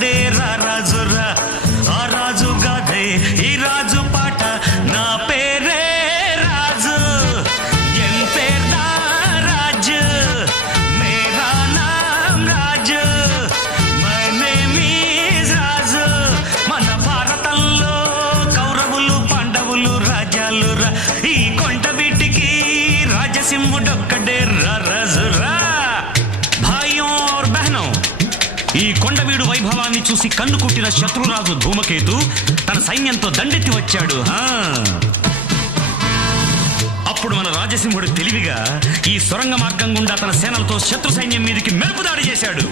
ఒక్కడే రాజురా, ఆ రాజు గాథే ఈ రాజు పాట, నా పేరే రాజు, ఎన్ పేర్దా రాజు, మేరా నామ్ రాజు, మై నేమ్ ఈజ్ రాజు. మన భారతంలో కౌరవులు పాండవులు రాజాలురా, ఈ కొండ వీటికి రాజసింహుడొక్కడే రాజురా. భాయ్యోं और बहनों, ఈ కొండవీడు వైభవాన్ని చూసి కన్ను కుట్టిన శత్రురాజు ధూమకేతు తన సైన్యంతో దండెత్తి వచ్చాడు. అప్పుడు మన రాజసింహుడు తెలివిగా ఈ సొరంగ మార్గం గుండా తన సేనలతో శత్రు సైన్యం మీదకి మెరుపు దాడి చేశాడు.